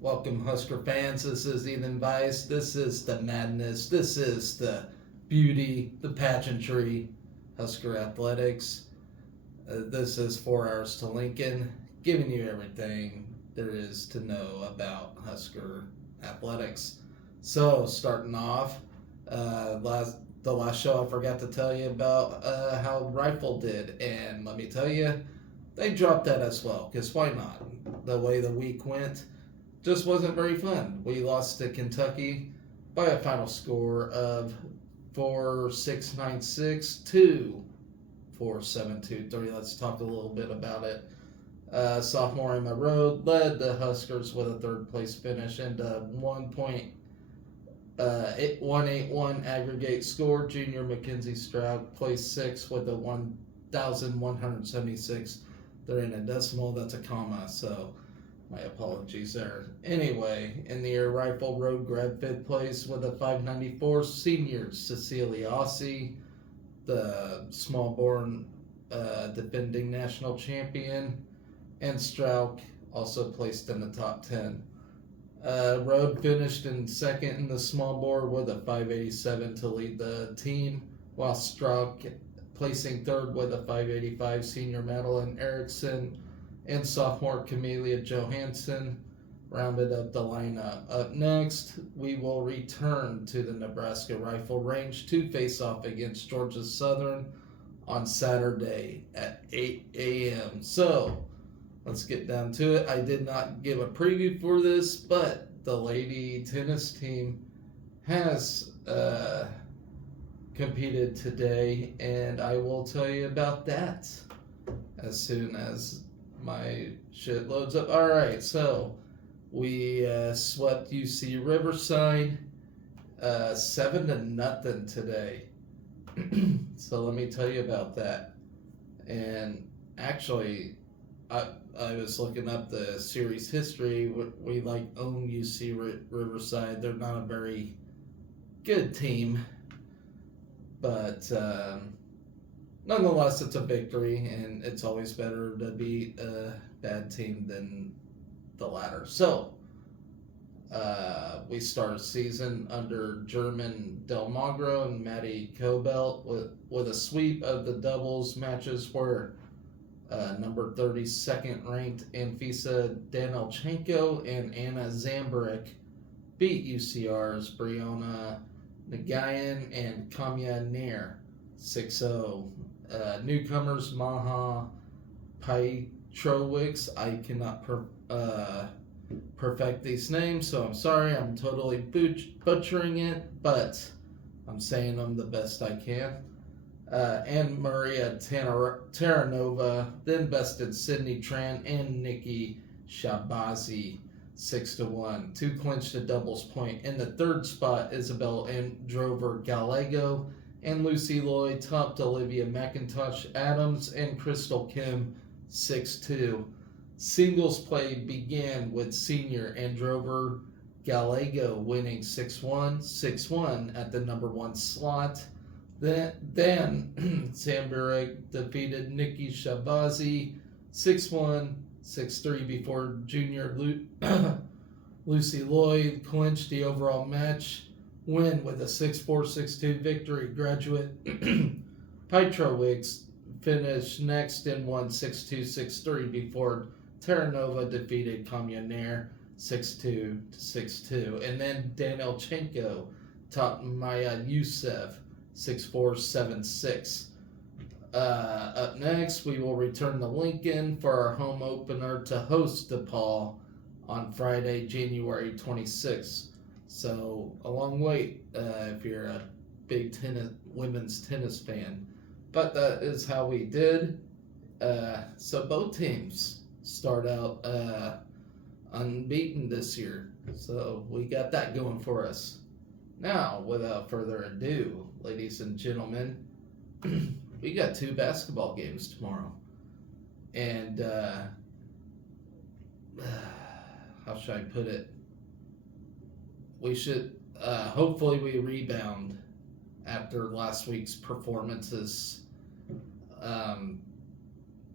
Welcome, Husker fans. This is Ethan Vice. This is the madness. This is the beauty, the pageantry, Husker athletics. This is 4 hours to Lincoln, giving you everything there is to know about Husker athletics. So, starting off, the last show I forgot to tell you about how Rifle did, and let me tell you, they dropped that as well. Cause why not? The way the week went just wasn't very fun. We lost to Kentucky by a final score of 4-6-9-6 to 4-7-2-3. Let's talk a little bit about it. Sophomore Emma Road led the Huskers with a third place finish and a 1.181 aggregate score. Junior Mackenzie Stroud placed sixth with a 1,176. They're in a decimal, that's a comma, so my apologies there. Anyway, in the air rifle, Road grabbed fifth place with a 594. Senior Cecilia Ossie, the small born defending national champion, and Strauch also placed in the top 10. Road finished in second in the small bore with a 587 to lead the team, while Strauch placing third with a 585. Senior Madeline Erickson and sophomore Camellia Johansson rounded up the lineup. Up next, we will return to the Nebraska Rifle Range to face off against Georgia Southern on Saturday at 8 a.m. So, let's get down to it. I did not give a preview for this, but the lady tennis team has competed today, and I will tell you about that as soon as my shit loads up. All right, so we swept UC Riverside 7-0 today. So let me tell you about that. And actually, I was looking up the series history. We like own UC Riverside. They're not a very good team, but nonetheless, it's a victory, and it's always better to beat a bad team than the latter. So, we start a season under German Del Magro and Maddie Cobelt with a sweep of the doubles matches where number 32nd ranked Anfisa Danilchenko and Anna Zambarek beat UCR's Brianna Nagayan and Kamya Nair 6-0. Newcomers Maha Petrowicz. I cannot perfect these names, so I'm sorry. I'm totally butchering it, but I'm saying them the best I can. And Maria Terranova then bested Sydney Tran and Nikki Shabazi 6-1 to clinch the doubles point. In the third spot, Isabel Androver Gallego and Lucy Lloyd topped Olivia McIntosh Adams and Crystal Kim 6-2. Singles play began with senior Androver Gallego winning 6-1, 6-1 at the number one slot. Then Zambarek defeated Nikki Shabazi 6-1, 6-3 before junior Lucy Lloyd clinched the overall match win with a 6-4, 6-2 victory. Graduate Petrowicz finished next and won 6-2, 6-3 before Terranova defeated Kamya Nair 6-2 6-2. And then Danilchenko topped Maya Youssef 6-4, 7-6. Up next, we will return to Lincoln for our home opener to host DePaul on Friday, January 26th. So, a long wait if you're a big women's tennis fan. But that is how we did. So, both teams start out unbeaten this year. So, we got that going for us. Now, without further ado, ladies and gentlemen, we got 2 basketball games tomorrow. And, how should I put it? We should, hopefully we rebound after last week's performances.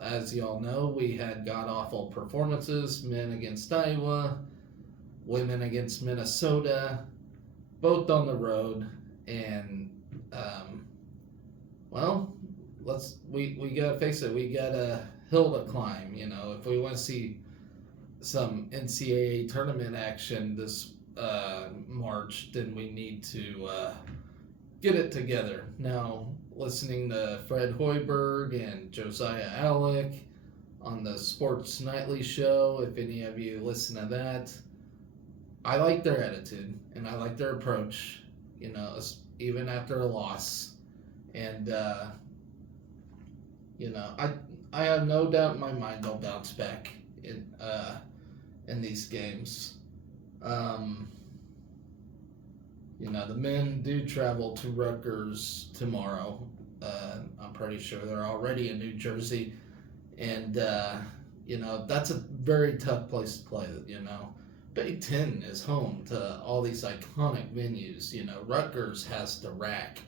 As y'all know, we had god-awful performances, men against Iowa, women against Minnesota, both on the road, and um, well, we gotta face it. We got a hill to climb. If we want to see some NCAA tournament action this March, then we need to get it together. Now, listening to Fred Hoiberg and Josiah Alec on the Sports Nightly show, if any of you listen to that, I like their attitude and I like their approach, even after a loss. And, I have no doubt in my mind they'll bounce back in these games. The men do travel to Rutgers tomorrow. I'm pretty sure they're already in New Jersey. And, that's a very tough place to play, Big Ten is home to all these iconic venues. Rutgers has the RAC,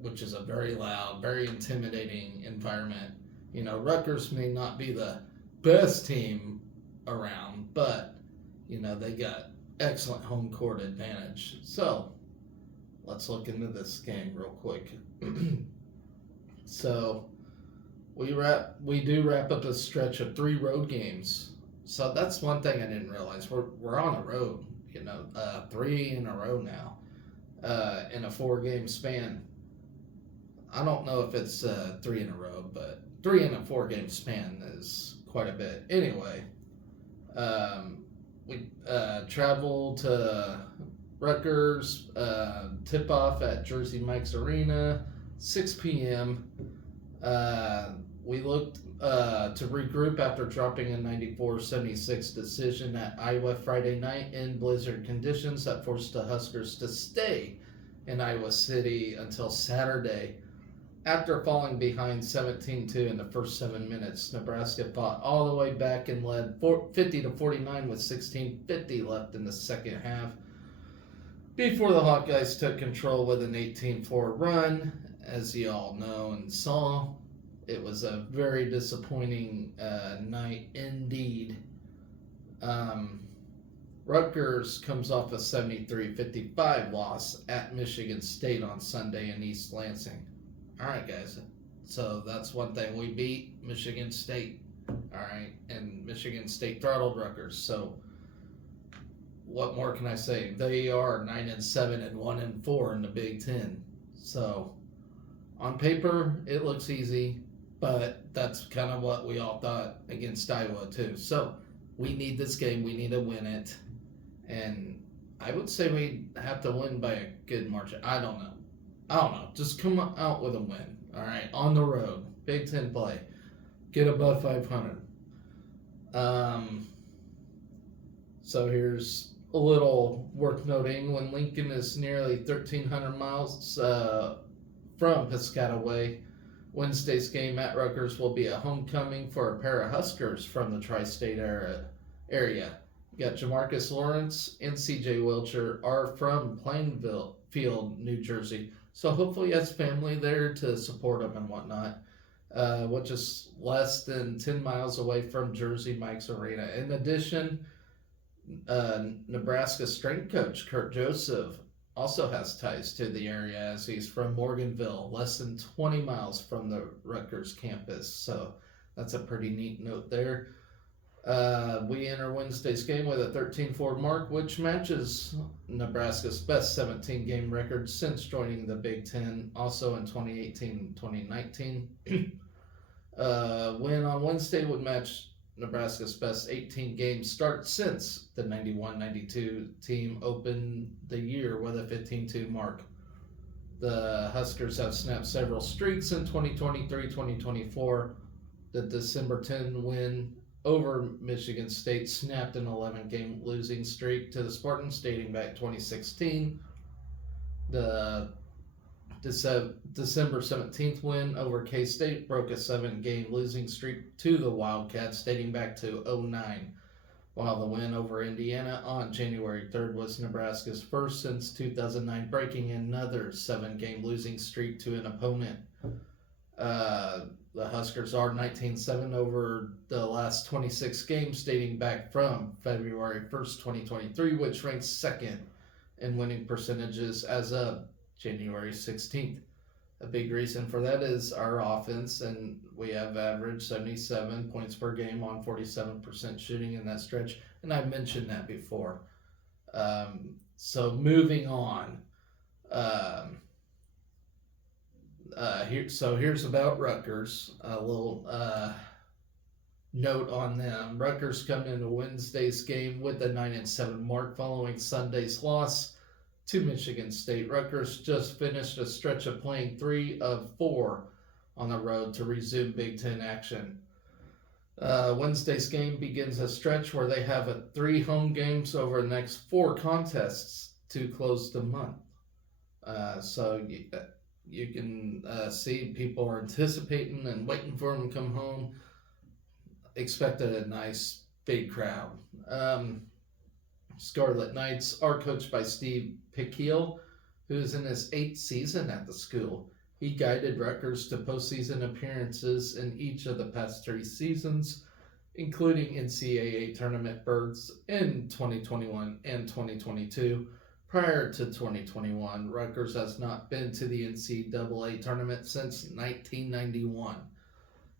which is a very loud, very intimidating environment. Rutgers may not be the best team around, but, they got excellent home court advantage. So, let's look into this game real quick. So, we do wrap up a stretch of 3 road games. So that's one thing I didn't realize. We're on a road, 3 in a row now, in a 4-game span. I don't know if it's 3 in a row, but 3 in a 4-game span is quite a bit. Anyway, we travel to Rutgers, tip off at Jersey Mike's Arena, 6 p.m. We looked to regroup after dropping a 94-76 decision at Iowa Friday night in blizzard conditions that forced the Huskers to stay in Iowa City until Saturday. After falling behind 17-2 in the first 7 minutes, Nebraska fought all the way back and led 50-49 with 16:50 left in the second half before the Hawkeyes took control with an 18-4 run. As you all know and saw, it was a very disappointing night indeed. Rutgers comes off a 73-55 loss at Michigan State on Sunday in East Lansing. All right, guys. So that's one thing. We beat Michigan State. All right. And Michigan State throttled Rutgers. So what more can I say? They are 9-7 and 1-4 in the Big Ten. So on paper, it looks easy, but that's kind of what we all thought against Iowa too. So we need this game. We need to win it. And I would say we have to win by a good margin. I don't know. Just come out with a win. All right. On the road. Big Ten play. Get above 500. So here's a little worth noting. When Lincoln is nearly 1,300 miles from Piscataway, Wednesday's game at Rutgers will be a homecoming for a pair of Huskers from the tri-state area. You got Jamarcus Lawrence and C.J. Wilcher are from Plainfield, New Jersey. So hopefully he has family there to support him and whatnot, which is less than 10 miles away from Jersey Mike's Arena. In addition, Nebraska strength coach Kurt Joseph also has ties to the area as he's from Morganville, less than 20 miles from the Rutgers campus. So that's a pretty neat note there. We enter Wednesday's game with a 13-4 mark, which matches Nebraska's best 17-game record since joining the Big Ten, also in 2018-2019. Win on Wednesday would match Nebraska's best 18-game start since the 91-92 team opened the year with a 15-2 mark. The Huskers have snapped several streaks in 2023-2024. The December 10 win over Michigan State snapped an 11-game losing streak to the Spartans dating back 2016. The December 17th win over K-State broke a 7-game losing streak to the Wildcats dating back to 2009, while the win over Indiana on January 3rd was Nebraska's first since 2009, breaking another 7-game losing streak to an opponent. The Huskers are 19-7 over the last 26 games dating back from February 1st, 2023, which ranks second in winning percentages as of January 16th. A big reason for that is our offense, and we have averaged 77 points per game on 47% shooting in that stretch, and I mentioned that before. So moving on. Here's about Rutgers. A little note on them. Rutgers come into Wednesday's game with a 9-7 mark following Sunday's loss to Michigan State. Rutgers just finished a stretch of playing 3 of 4 on the road to resume Big Ten action. Wednesday's game begins a stretch where they have 3 home games over the next 4 contests to close the month. So you can see people are anticipating and waiting for them to come home. Expect a nice big crowd. Scarlet Knights are coached by Steve Pikiel, who is in his 8th season at the school. He guided Rutgers to postseason appearances in each of the past 3 seasons, including NCAA tournament berths in 2021 and 2022. Prior to 2021, Rutgers has not been to the NCAA tournament since 1991.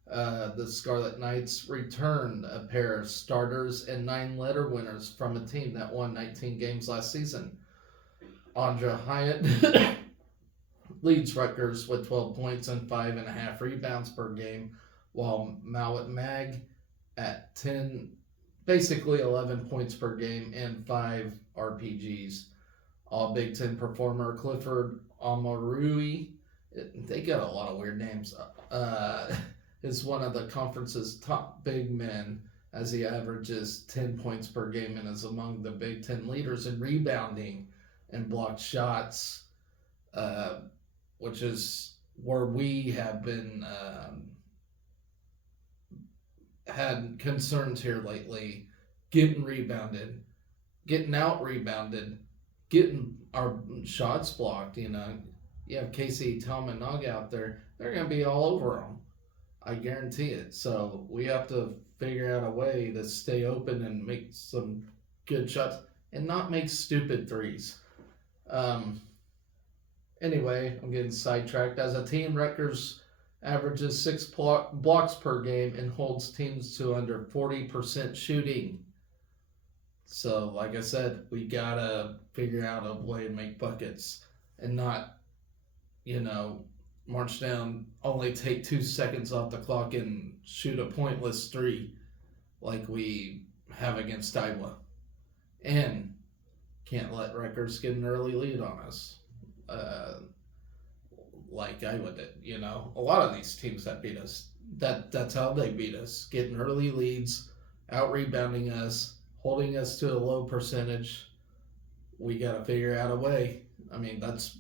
The Scarlet Knights returned a pair of starters and 9 letter winners from a team that won 19 games last season. Andra Hyatt leads Rutgers with 12 points and 5.5 rebounds per game, while Mawat Mag at 10, basically 11 points per game and 5 RPGs. All Big Ten performer Clifford Omoruyi, they got a lot of weird names, is one of the conference's top big men as he averages 10 points per game and is among the Big Ten leaders in rebounding and blocked shots, which is where we have been had concerns here lately, getting rebounded, getting out rebounded, getting our shots blocked. You have Casey Tominaga out there, they're going to be all over them. I guarantee it. So we have to figure out a way to stay open and make some good shots and not make stupid threes. Anyway, I'm getting sidetracked. As a team, Rutgers averages 6 blocks per game and holds teams to under 40% shooting. So, like I said, we gotta figure out a way to make buckets and not, march down, only take 2 seconds off the clock and shoot a pointless 3 like we have against Iowa. And can't let Rutgers get an early lead on us. Like Iowa did, A lot of these teams that beat us, that's how they beat us. Getting early leads, out-rebounding us, holding us to a low percentage. We got to figure out a way. I mean, that's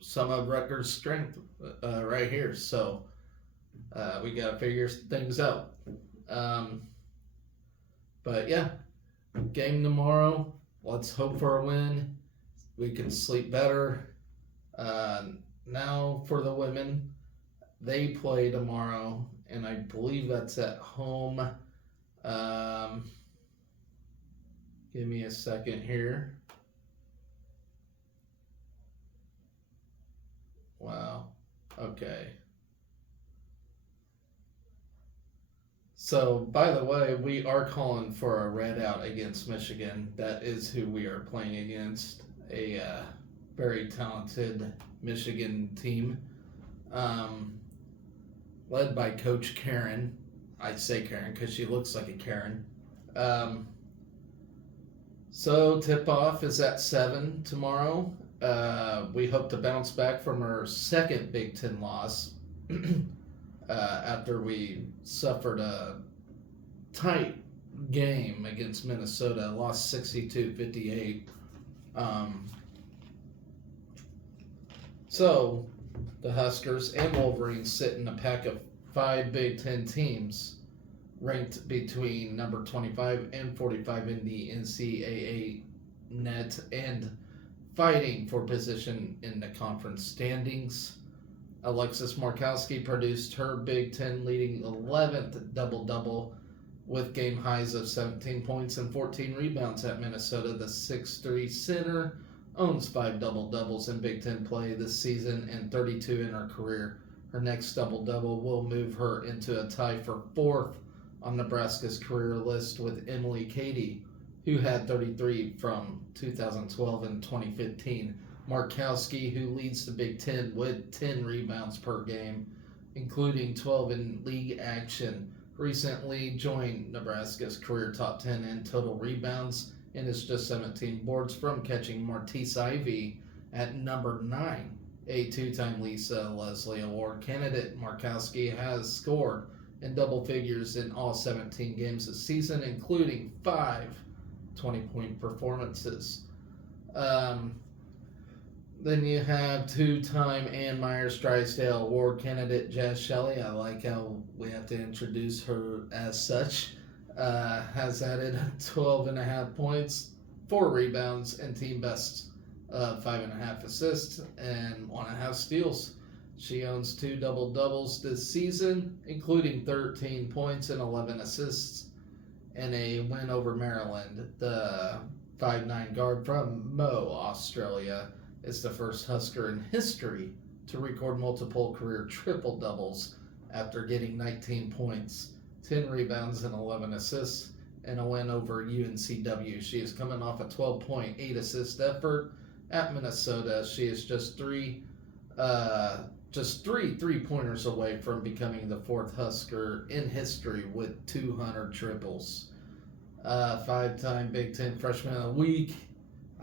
some of Rutgers' strength right here. So we got to figure things out. But yeah, game tomorrow. Let's hope for a win. We can sleep better. Now for the women, they play tomorrow, and I believe that's at home. Give me a second here. Wow. Okay. So, by the way, we are calling for a red out against Michigan. That is who we are playing against. A very talented Michigan team. Led by Coach Karen. I say Karen because she looks like a Karen. So tip-off is at 7 tomorrow. We hope to bounce back from our second Big Ten loss after we suffered a tight game against Minnesota, lost 62-58. So the Huskers and Wolverines sit in a pack of 5 Big Ten teams ranked between number 25 and 45 in the NCAA net and fighting for position in the conference standings. Alexis Markowski produced her Big Ten leading 11th double-double with game highs of 17 points and 14 rebounds at Minnesota. The 6'3 center owns 5 double-doubles in Big Ten play this season and 32 in her career. Her next double-double will move her into a tie for 4th on Nebraska's career list with Emily Cady, who had 33 from 2012 and 2015. Markowski, who leads the Big Ten with 10 rebounds per game, including 12 in league action, recently joined Nebraska's career top 10 in total rebounds and is just 17 boards from catching Martise Ivey at number 9. A two-time Lisa Leslie Award candidate, Markowski has scored in double figures in all 17 games this season, including 5 20-point performances. Then you have two-time Ann Myers Drysdale Award candidate Jaz Shelley. I like how we have to introduce her as such. Has added 12.5 points, 4 rebounds, and team best 5.5 assists and 1.5 steals. She owns 2 double-doubles this season, including 13 points and 11 assists, and a win over Maryland. The 5'9" guard from Mo, Australia, is the first Husker in history to record multiple career triple-doubles after getting 19 points, 10 rebounds, and 11 assists, and a win over UNCW. She is coming off a 12-point, 8-assist effort at Minnesota. She is just three three-pointers away from becoming the 4th Husker in history with 200 triples. 5-time Big Ten Freshman of the Week.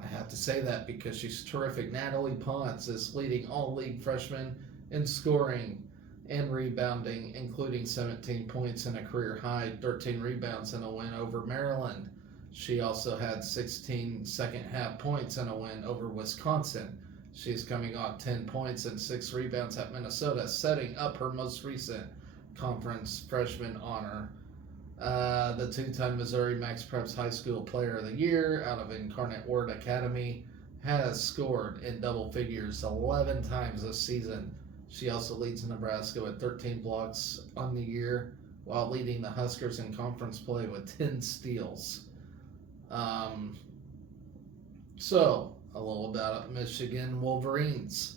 I have to say that because she's terrific. Natalie Ponce is leading all league freshmen in scoring and rebounding, including 17 points and a career high, 13 rebounds and a win over Maryland. She also had 16 second-half points and a win over Wisconsin. She's coming off 10 points and 6 rebounds at Minnesota, setting up her most recent conference freshman honor. The two-time Missouri Max Preps High School Player of the Year out of Incarnate Word Academy has scored in double figures 11 times this season. She also leads Nebraska with 13 blocks on the year, while leading the Huskers in conference play with 10 steals. So, a little about Michigan Wolverines.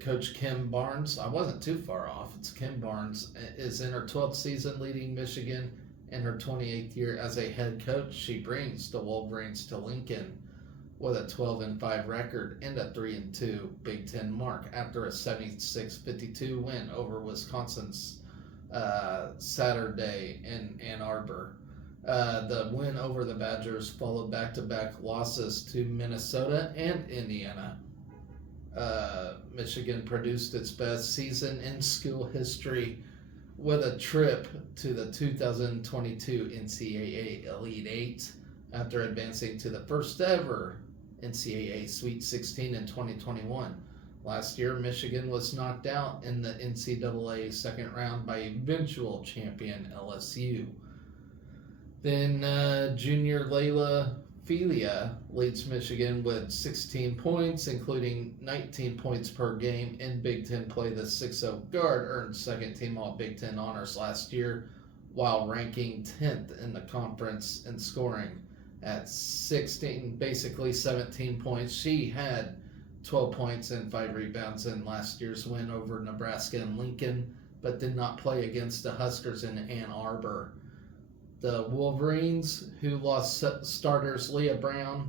Coach Kim Barnes, I wasn't too far off. It's Kim Barnes, is in her 12th season leading Michigan and her 28th year as a head coach. She brings the Wolverines to Lincoln with a 12-5 record and a 3-2 Big Ten mark after a 76-52 win over Wisconsin's Saturday in Ann Arbor. The win over the Badgers followed back-to-back losses to Minnesota and Indiana. Michigan produced its best season in school history with a trip to the 2022 NCAA Elite Eight after advancing to the first ever NCAA Sweet 16 in 2021. Last year, Michigan was knocked out in the NCAA second round by eventual champion LSU. Then junior Layla Felia leads Michigan with 16 points, including 19 points per game in Big Ten play. The 6'0 guard earned second-team All-Big Ten honors last year, while ranking 10th in the conference in scoring at 17 points. She had 12 points and 5 rebounds in last year's win over Nebraska and Lincoln, but did not play against the Huskers in Ann Arbor. The Wolverines, who lost starters Leah Brown,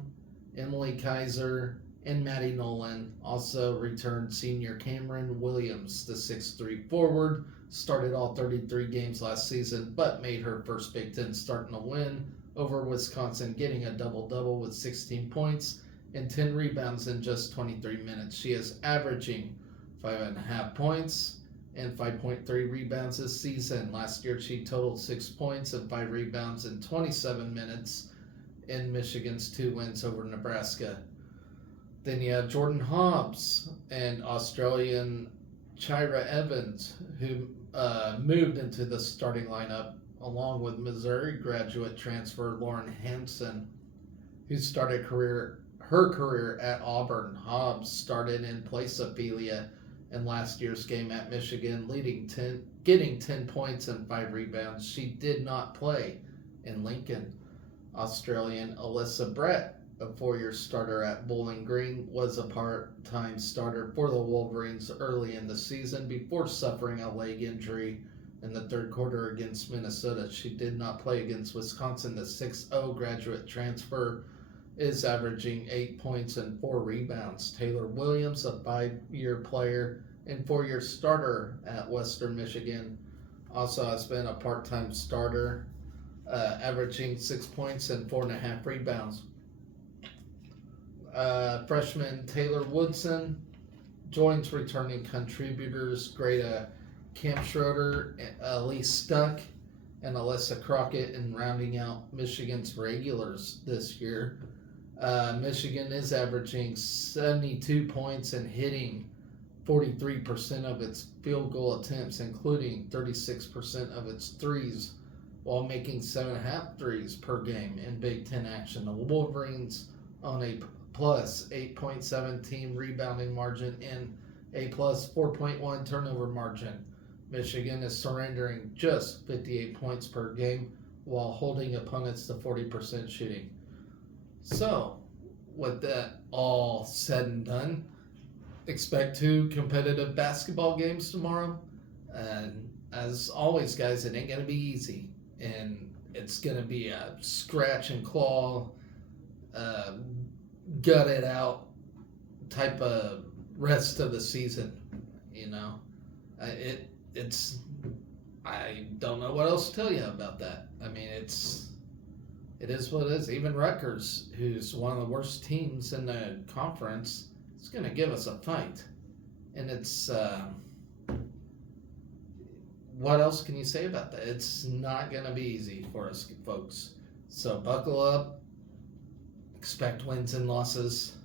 Emily Kaiser, and Maddie Nolan, also returned senior Cameron Williams, the 6'3 forward, started all 33 games last season, but made her first Big Ten start in a win over Wisconsin, getting a double-double with 16 points and 10 rebounds in just 23 minutes. She is averaging 5.5 points and 5.3 rebounds this season. Last year, she totaled 6 points and 5 rebounds in 27 minutes in Michigan's 2 wins over Nebraska. Then you have Jordan Hobbs and Australian Chira Evans, who moved into the starting lineup, along with Missouri graduate transfer Lauren Hansen, who started her career at Auburn. Hobbs started in place of Felia in last year's game at Michigan, getting 10 points and 5 rebounds. She did not play in Lincoln. Australian Alyssa Brett, a 4-year starter at Bowling Green, was a part-time starter for the Wolverines early in the season before suffering a leg injury in the third quarter against Minnesota. She did not play against Wisconsin. The 6-0 graduate transfer is averaging 8 points and 4 rebounds. Taylor Williams, a 5-year player and 4-year starter at Western Michigan, also has been a part-time starter, averaging 6 points and 4.5 rebounds. Freshman Taylor Woodson joins returning contributors Greta Kampschroeder, Lee Stuck, and Alyssa Crockett in rounding out Michigan's regulars this year. Michigan is averaging 72 points and hitting 43% of its field goal attempts, including 36% of its threes, while making 7.5 threes per game in Big Ten action. The Wolverines on a plus 8.7 team rebounding margin and a plus 4.1 turnover margin. Michigan is surrendering just 58 points per game while holding opponents to 40% shooting. So, with that all said and done, expect 2 competitive basketball games tomorrow. And as always, guys, it ain't going to be easy. And it's going to be a scratch and claw, gut it out type of rest of the season, you know. I don't know what else to tell you about that. I mean, it is what it is. Even Rutgers, who's one of the worst teams in the conference, is going to give us a fight. And it's, what else can you say about that? It's not going to be easy for us, folks. So buckle up, expect wins and losses,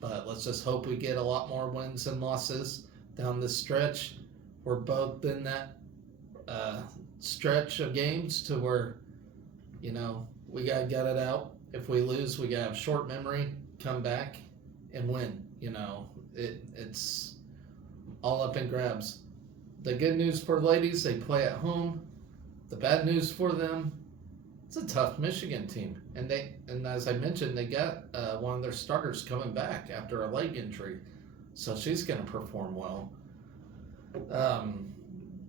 but let's just hope we get a lot more wins and losses down the stretch. We're both in that stretch of games to where, you know, we got to get it out. If we lose, we got to have short memory, come back, and win. You know, it's all up in grabs. The good news for ladies, they play at home. The bad news for them, it's a tough Michigan team. And as I mentioned, they got one of their starters coming back after a leg injury. So she's going to perform well.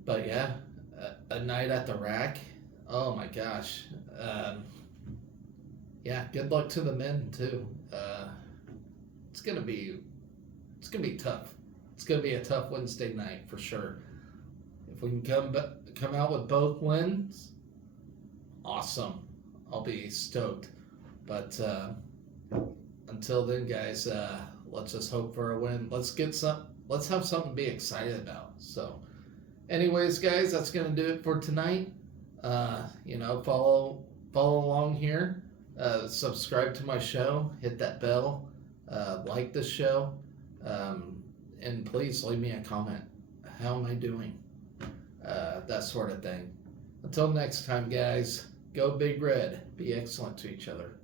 But yeah, a night at the rack. Oh my gosh. Yeah, good luck to the men too. It's gonna be tough. It's gonna be a tough Wednesday night for sure. If we can come out with both wins, awesome. I'll be stoked. But until then, guys, let's just hope for a win. Let's have something to be excited about. So, anyways, guys, that's gonna do it for tonight. Follow along here. Subscribe to my show. Hit that bell. Like the show. And please leave me a comment. How am I doing? That sort of thing. Until next time, guys. Go Big Red. Be excellent to each other.